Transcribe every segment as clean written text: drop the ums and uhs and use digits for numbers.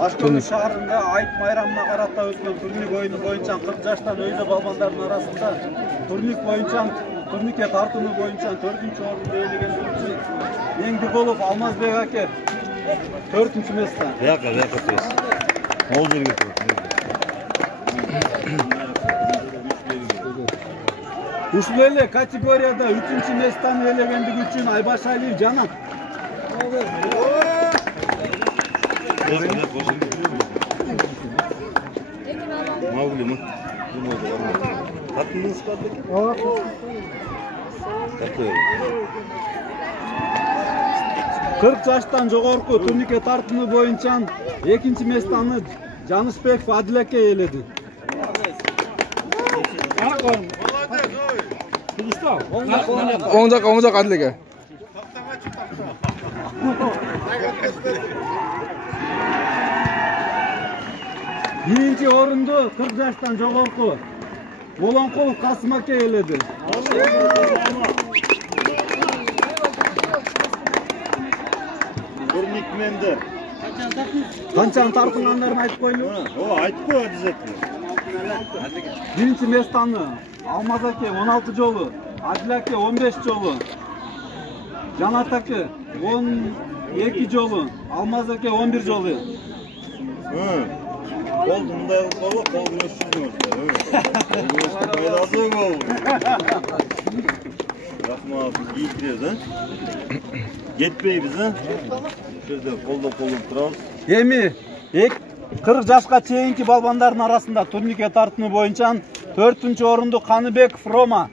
Ашкөбү шаарында айт майрамына карата өткөн турник оюну боюнча 40 жаштан өйдө балбандардын арасында турникке тартууну боюнча 4-орунду ээлегендиги үчүн Эңдиголов Алмазбек аке 4-место. Бияка турабыз. Ол жерге турат. Ушул эле категорияда 3-местаны ээлегендиги үчүн Айбашалиев Жанат. Маугли мы. Тартындыңыз ба беке? Тартып. 40 жаштан жогорку турникке тартууну боюнча 2-местаны Жанышбеков Адил аке ээледи. Оң жак Адил аке. Биринчи орунду 40 жаштан жогорку Болонкулов Касым аке ээледи. Турникменди. Канчаны тартынгандарын айтып койлу. Айтып кой обязательно. Биринчи местаны Алмаз аке 16 жолу, Адил аке 15 жолу, Жанат аке 12 жолу, Алмаз аке 11 жолу. Кол мындай кылып кол күрөшчүсүңүз. Пайдасы болду. Рахмат, ийгириз, Кетпейбиз, Шөздө колдоп турабыз. Эми 40 жашка чейинки балбандардын арасында турникке тартууну боюнча 4-орунду Каныбеков Рома.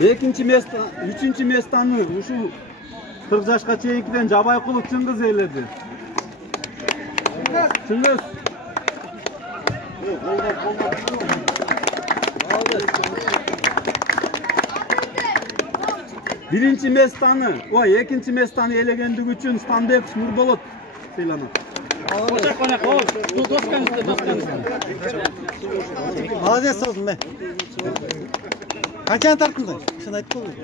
Экинчи место, 3-местаны ушул 40 жашка чейинкиден Жабайкулов Чыңгыз ээледи. Чыңгыз. Биринчи местаны, экинчи местаны ээлегендиги үчүн Станбеков Нурболот сыйланат. Молодец болдуң мен. Канчаны тартындың? Шын айтып болдуң.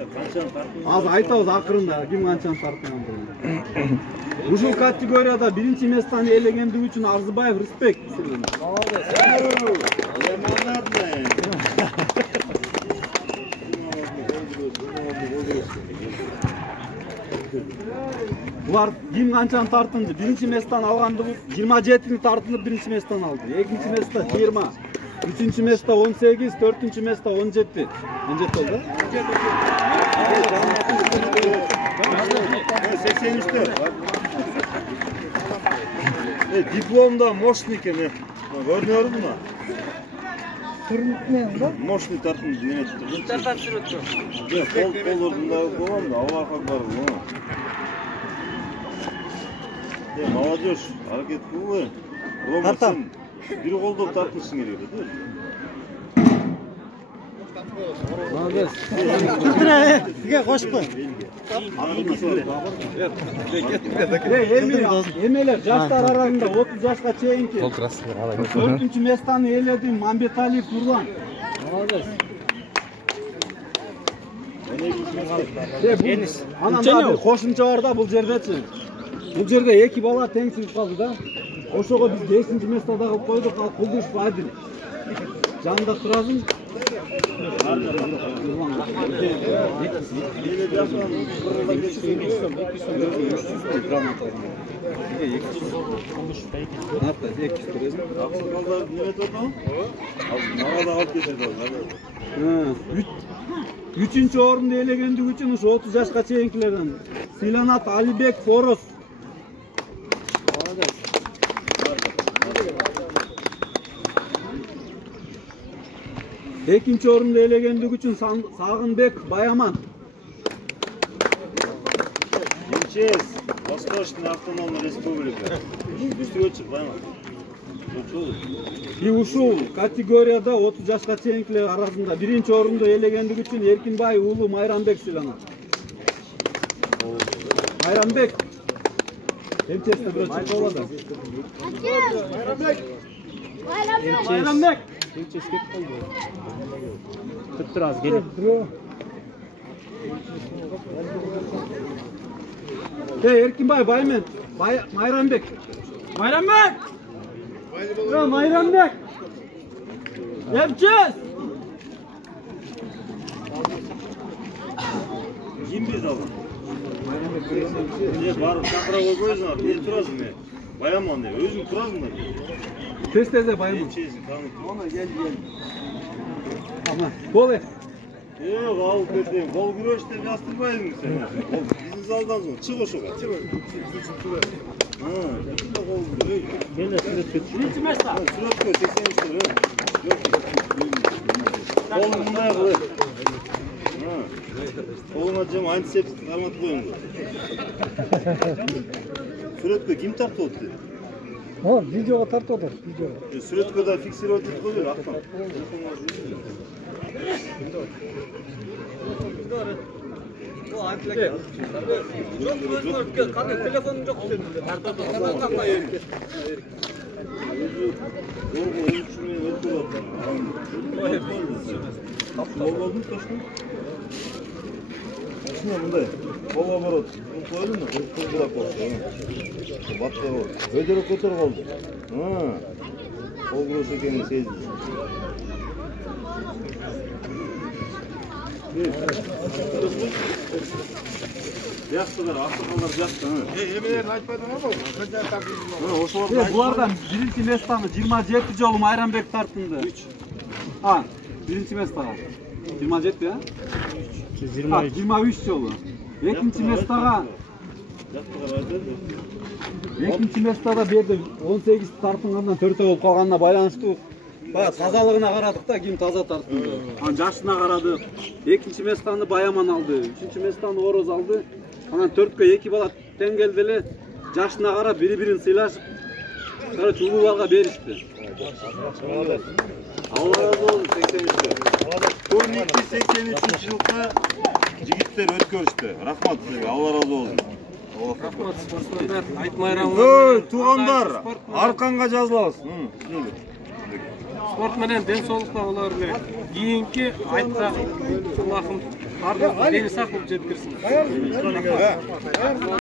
Азыр айтабыз акырында ким канчаны тартынгандыгын. Ушул категорияда биринчи местаны ээлегендиги үчүн Арзыбаев Рыспек сыйланат. Булар ким канчаны тартынды? Биринчи местаны алгандыгы 27-ни тартынып биринчи местаны алды. Экинчи место 20, 3-чү место 18, 4-чү место 17. 17 болду. 83. Дипломда мощник эме. Көрүнөрүмбү? Мощный тартынды неме турду? Тартып жүрөт. Колдорунда болгон да, аларга барбы? Молодежь, аракет кылбы. Рома сен бир колдоп тартышың керек, Молодец. Сизге кошпу. Эмелер жаштар арасында 30 жашка чейинки 4-чү местаны ээледи Мамбеталиев Нурлан. Молодец. Анан бир кошумча бар да бул жердечи. Бул жерде 2 бала теңсирип калды да. Ошого биз 5-чи местода кылып койдук, ал Кулдушев Адил. Жанында турабыз. Үчүнчү орунду ээлегендиги үчүн ушу 30 жашка чейинкилерден сыйланат Алибек Форос. Экинчи орунду ээлегендиги үчүн Сагынбек Баяман. МЧС, Восточная автономная республика. Үстүгө чык, Баяман. И ушул категорияда 30 жашка чейинкилер арасында биринчи орунду ээлегендиги үчүн Эркинбай уулу Майрамбек сыйланат. Майрамбек. МЧСте бирөө чыгып болду. Майрамбек. Tutturaz gelin. Erkinbay, Baymen. Mayranbek. Mayranbek! Ya Mayranbek! Yapacağız! Kim biz alın? Ne barıp çakıra koyuyorsun abi. Niye turasın ne? Bayaman ne? Özün turasın da. Tez teze Baymen. Şeysin tamam. Ona gel. Ama bol et. Yok al dedim. Kol güreşte yastırmayın sen. Bizim zaldan sonra. Çık o sokağa. Çık. Ha, yakında kol güreş. Gel de süre tut. Birinci mesle. Ha, surat koy. 83 lira. Yok. Kolun buna koy. Ha. Koluna cam antiseptik armat koyun. Surat koy. Kim tarttı o dedi? Ha, videoga tartib o'tir, videoga. Suratko'da fiksировать etib qo'yar, Ahmad. Telefonum yok senin. Şuna bunday. Kol оборот. Koydun mu? Kol bırak olsun. Battı o. Ödere kötür oldu. Ha. Kol burası ekeni sezdi. Yaxsılar, aksakallar yaxsı. Emelerini aytmadın ama. Bulardan birinci mesleğini 27 jolu Mayranbek tartındı. 3. Ha, birinci mesleği. 27 ya? 23 jolu. İkinci mesleğe Экинчи местада берди 18 тартынгандан 4 болуп калганына байланыштуу. Баягы тазалыгына карадык да, ким таза тартынды. Анан жашына карадык. Экинчи местаны Баяман алды, үчүнчү местаны Ороз алды. Анан 4кө 2 бала тең келди эле. Жашына карап бири-бирин сыйлашып, короче улууларга беришти. Allah razı olsun 83'te. 1283 жылкы жигиттер өткөрүштү. Рахмат сизге. Allah razı olsun. Rahmat sportmenler. Айтмайрам. Ой, туғандар, арқанға жазылабыз. Sport менен ден соолукта болор эле. Кийинки айтка Аллахым бардыгыбызга дени сак болуп жеткирсин.